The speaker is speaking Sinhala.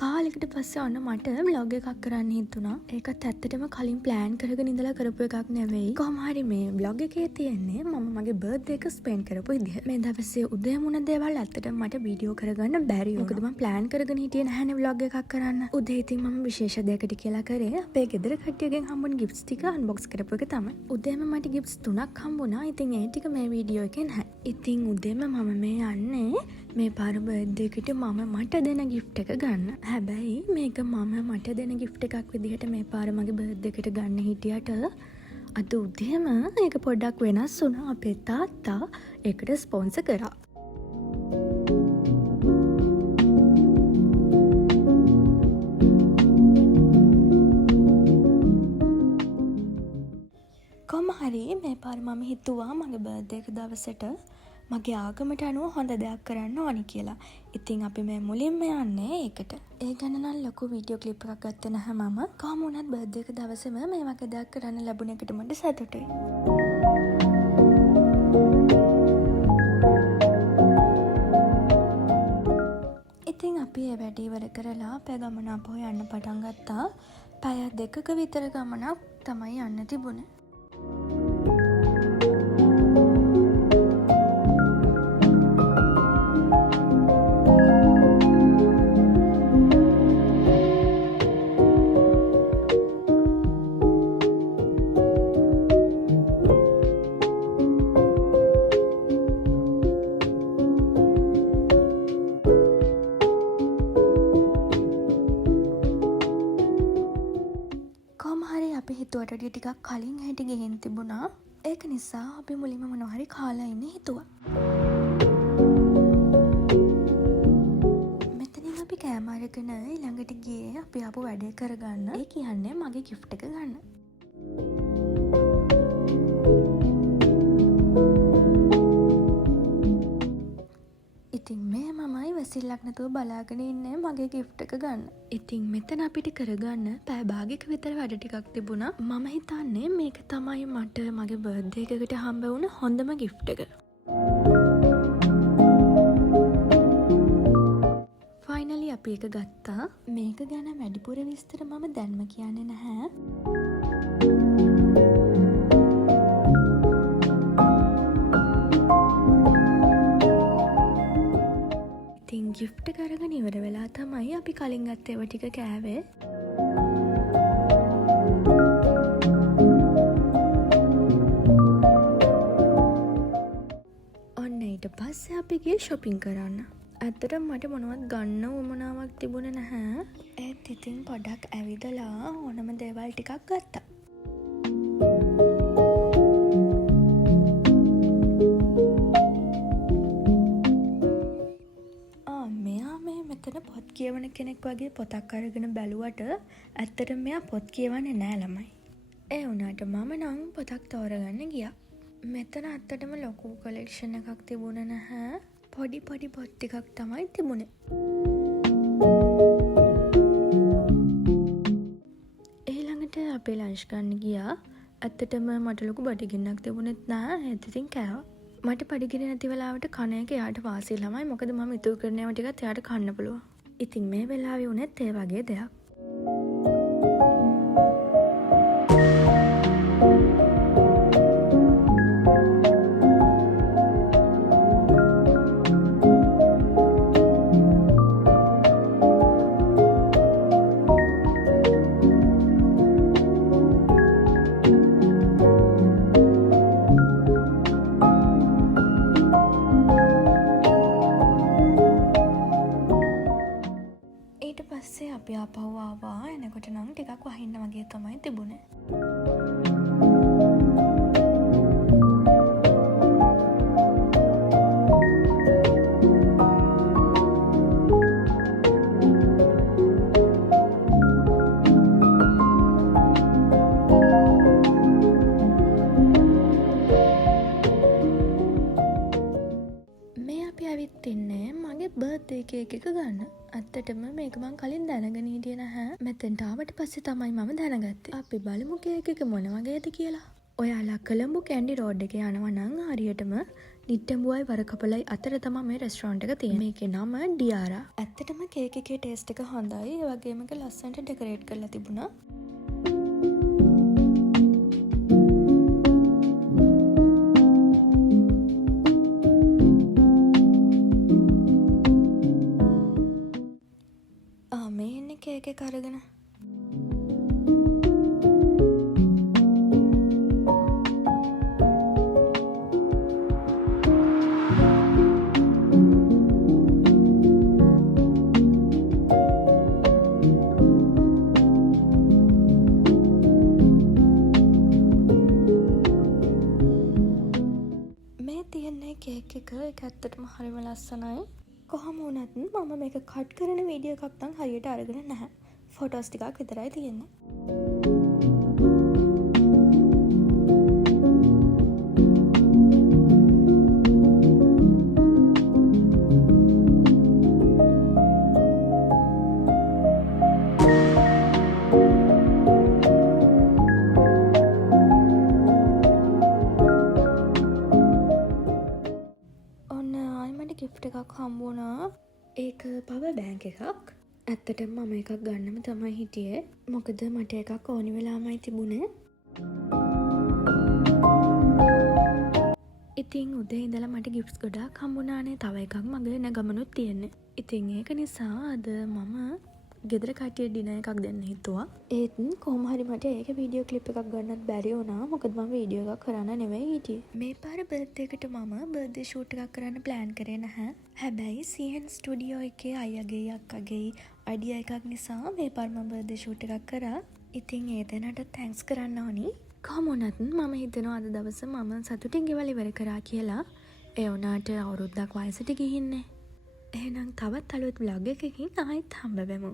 කාලෙකට පස්සේ ඔන්න මට vlog එකක් කරන්න හිතුණා. ඒකත් ඇත්තටම කලින් ප්ලෑන් කරගෙන ඉඳලා කරපු එකක් නෙවෙයි. කොහොම හරි මේ vlog එකේ තියෙන්නේ මම මගේ බර්ත්ඩේ එක ස්පෙන්ඩ් කරපු විදිහ. මේ දවසේ උදේ මුණ දේවල් ඇත්තටම මට වීඩියෝ කරගන්න බැරි වුණා. මොකද මම ප්ලෑන් කරගෙන හිටියේ නැහැනේ vlog එකක් කරන්න. උදේ ඉතින් මම විශේෂ දෙයකට කියලා කරේ අපේ ගෙදර කට්ටියගෙන් හම්බුන ගිෆ්ට්ස් ටික අන්බොක්ස් කරපු එක තමයි. උදේම මට ගිෆ්ට්ස් 3ක් හම්බුණා. ඉතින් ඒ ටික මේ වීඩියෝ එකේ නැහැ. ඉතින් උදේම මම මේ යන්නේ මේ පාර බර්ත්ඩේ එකට මම මට දෙන ගිෆ්ට් එක ගන්න. හැබැයි මේක මම මට දෙන ගිෆ්ට් එකක් විදිහට මේ පාර මගේ බර්ත්ඩේ එකට ගන්න හිටියට අද උදේම ඒක පොඩ්ඩක් වෙනස් වුණා. අපේ තාත්තා ඒකට ස්පොන්සර් කරා. කොහොම හරි මේ පාර මම හිතුවා මගේ බර්ත්ඩේ එක දවසට මගේ ආගමට අනුව හොඳ දෙයක් කරන්න ඕනි කියලා. ඉතින් අපි මේ මුලින්ම යන්නේ ඒකට. ඒ ගැන නම් ලොකු වීඩියෝ ක්ලිප් එකක් ගත්තේ නැහැ මම. කොහොම වුණත් බර්ත්ඩේ එක දවසේම මේ වගේ දෙයක් කරන්න ලැබුණ එකට මට සතුටුයි. ඉතින් අපි ඒ වැඩ ඉවර කරලා අපේ ගමන අපෝ යන්න පටන් ගත්තා. පැය 2ක විතර ගමනක් තමයි යන්න තිබුණේ. අපි හිතුවට ටිකක් කලින් හැටි ගෙහෙන් තිබුණා. ඒක නිසා අපි මුලින්ම මොනවා හරි කාලා ඉන්න හිතුවා. මෙතනින් අපි කෑම අරගෙන ඊළඟට ගියේ අපි ආපු වැඩේ කරගන්න. ඒ කියන්නේ මගේ gift එක ගන්න. ඉතින් මේ මමයි වැසිල්ලක් නැතුව බලාගෙන ඉන්නේ මගේ gift එක ගන්න. ඉතින් මෙතන අපිට කරගන්න පැය භාගයක විතර වැඩ ටිකක් තිබුණා. මම හිතන්නේ මේක තමයි මට මගේ බර්ත්ඩේ එකකට හම්බ වුණ හොඳම gift එක. ෆයිනලි අපි ඒක ගත්තා. මේක ගැන වැඩිපුර විස්තර මම දැන්ම කියන්නේ නැහැ. ගිෆ්ට් එක අරගෙන ඉවර වෙලා තමයි අපි කලින් ගත්ත ඒවා ටික කෑවේ. ඔන්න ඊට පස්සේ අපි ගියේ shopping කරන්න. ඇත්තටම මට මොනවත් ගන්න උවමනාවක් තිබුණේ නැහැ. ඒත් ඉතින් පොඩක් ඇවිදලා ඕනම දේවල් ටිකක් ගත්තා. පොත් කියවන කෙනෙක් වගේ පොතක් අරගෙන බැලුවට ඇත්තටම මෙයා පොත් කියවන්නේ නෑ ළමයි. ඒ වුණාට මම නම් පොතක් තෝරගන්න ගියා. මෙතන ඇත්තටම ලොකු කලෙක්ෂන් එකක් තිබුණේ නැහැ. පොඩි පොත් ටිකක් තමයි තිබුණේ. ඊළඟට අපි ලන්ච් ගන්න ගියා. ඇත්තටම මට ලොකු බඩගින්නක් තිබුණෙත් නෑ. ඒත් ඉතින් කෑවා. මට පඩිගිරි නැති වෙලාවට කන එක එයාට වාසි ළමයි. මොකද මම ඉතුරු කරන ඒවා ටිකත් එයාට කන්න පුළුවන්. ඉතින් මේ වෙලාවේ උනේත් ඒ වගේ දෙයක්. අපි ආපහු ආවා. එනකොට නම් ටිකක් වහින්න වගේ තමයි තිබුණේ. මේ අපි ඇවිත් ඉන්නේ මගේ බර්ත්ඩේ කේක් එක ගන්න. ඇත්තටම මේක මං කලින් දැනගෙන හිටියේ නැහැ. මෙතෙන්ට ආවට පස්සේ තමයි මම දැනගත්තේ. අපි බලමු කේක් එක මොන වගේද කියලා. ඔයාලා කොළඹ කැන්ඩි රෝඩ් එකේ යනවා නම් හරියටම නිට්ටඹුවයි වරකපලයි අතර තමයි මේ රෙස්ටොරන්ට් එක තියෙන්නේ. මේකේ නම ඩියාරා. ඇත්තටම කේක් එකේ ටේස්ට් එක හොඳයි. ඒ වගේම ඒක ලස්සනට ඩෙකොරේට් කරලා තිබුණා. මේ එන්නේ කේක් එක අරගෙන. කේක් එක ඒක ඇත්තටම හරිම ලස්සනයි. කොහොම වුණත් මම මේක කට් කරන වීඩියෝ එකක් නම් හරියට අරගෙන නැහැ. ෆොටෝස් ටිකක් විතරයි තියෙන්නේ. ගිෆ්ට් එකක් හම්බුණා. ඒක පවර් බෑන්ක් එකක්. ඇත්තටම මම එකක් ගන්නම තමයි හිටියේ. මොකද මට එකක් ඕනි වෙලාමයි තිබුණේ. ඉතින් උදේ ඉඳලා මට ගිෆ්ට්ස් ගොඩාක් හම්බුණානේ. තව එකක් මගේ එන ගමනුත් තියෙන්නේ. ඉතින් ඒක නිසා අද මම ගෙදර කට්ටියට ඩිනර් එකක් දෙන්න හිතුවා. ඒත් කොහොම හරි මට ඒක වීඩියෝ ක්ලිප් එකක් ගන්නත් බැරි වුණා. මොකද මම වීඩියෝ එකක් කරන්න නෙවෙයි හිටියේ. මේ පාර බර්ත්ඩේ එකට මම බර්ත්ඩේ ෂූට් එකක් කරන්න ප්ලෑන් කරේ නැහැ. හැබැයි CN ස්ටුඩියෝ එකේ අයියාගේ අක්කාගේ අයිඩියා එකක් නිසා මේ පාර මම බර්ත්ඩේ ෂූට් එකක් කරා. ඉතින් ඒ දෙනාට තැන්ක්ස් කරන්න ඕනි. කොහොම වුණත් මම හිතනවා අද දවස මම සතුටින් ගෙවල් ඉවර කරා කියලා. ඒ වුණාට අවුරුද්දක් වයසට ගිහින්නේ. එහෙනම් තවත් අලුත් vlog එකකින් ආයෙත් හම්බ වෙමු.